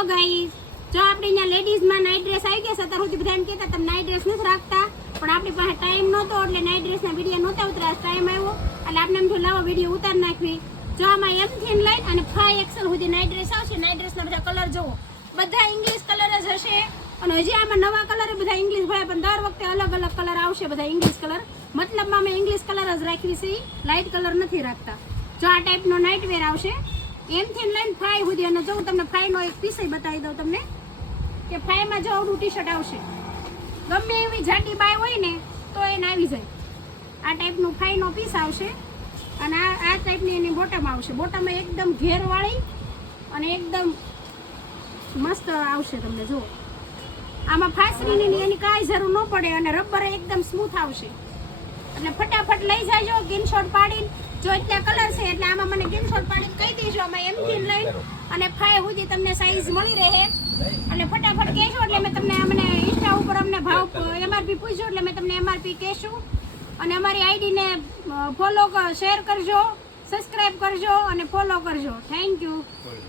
Hello guys, જો આપણે અહીંયા લેડીઝમાં નાઇટ ડ્રેસ આવી ગયા છે. અત્યાર સુધી બધા એમ કહેતા તમે નાઇટ ડ્રેસ નથી રાખતા, પણ આપણી પાસે ટાઈમ નહોતો એટલે નાઇટ ડ્રેસના વિડીયો નહોતા ઉતર્યા. ટાઈમ આવ્યો એટલે આપણે એમ થયું લાવો વિડીયો ઉતારી નાખવી. જો આમાં M થી લઈને અને 5XL સુધી નાઇટ ડ્રેસ આવશે. નાઇટ ડ્રેસના બધા કલર જુઓ, બધા ઇંગ્લિશ કલર જ હશે. અને હજી આમાં નવા કલર બધા ઇંગ્લિશ ભળે, પણ દર વખતે અલગ અલગ કલર આવશે. બધા ઇંગ્લિશ કલર મતલબમાં અમે ઇંગ્લિશ કલર જ રાખવી છે, લાઇટ કલર નથી રાખતા. જો આ ટાઈપનો નાઇટ વેર આવશે M થી લઈને 5 સુધી. અને જો હું તમને 5 નો એક પીસ બતાવી દઉં તમને કે 5 માં જો આવડું ટી શર્ટ આવશે. ગમે એવી જાડી બાય હોય ને તો એને આવી જાય. આ ટાઈપનું 5 નો પીસ આવશે. અને આ ટાઈપની એની બોટમ આવશે. બોટમ એકદમ ઘેરવાળી અને એકદમ મસ્ત આવશે. તમને જો આમાં ફાસરીની એની કાંઈ જરૂર ન પડે અને રબર એકદમ સ્મૂથ આવશે. એટલે ફટાફટ લઈ જાજો સ્ક્રીનશોટ પાડીને. જો એટલા કલર છે એટલે આમાં મને સ્ક્રીનશોટ પાડીને કહી દેજો. આમાં M થી લઈને અને 5 સુધી તમને સાઈઝ મળી રહે. એટલે ફટાફટ કહેશો એટલે મેં તમને અમને ઇન્સ્ટા ઉપર અમને ભાવ MRP પૂછ્યો એટલે મેં તમને MRP કહેશું. અને અમારી આઈડીને ફોલો શેર કરજો, સબસ્ક્રાઈબ કરજો અને ફોલો કરજો. Thank you.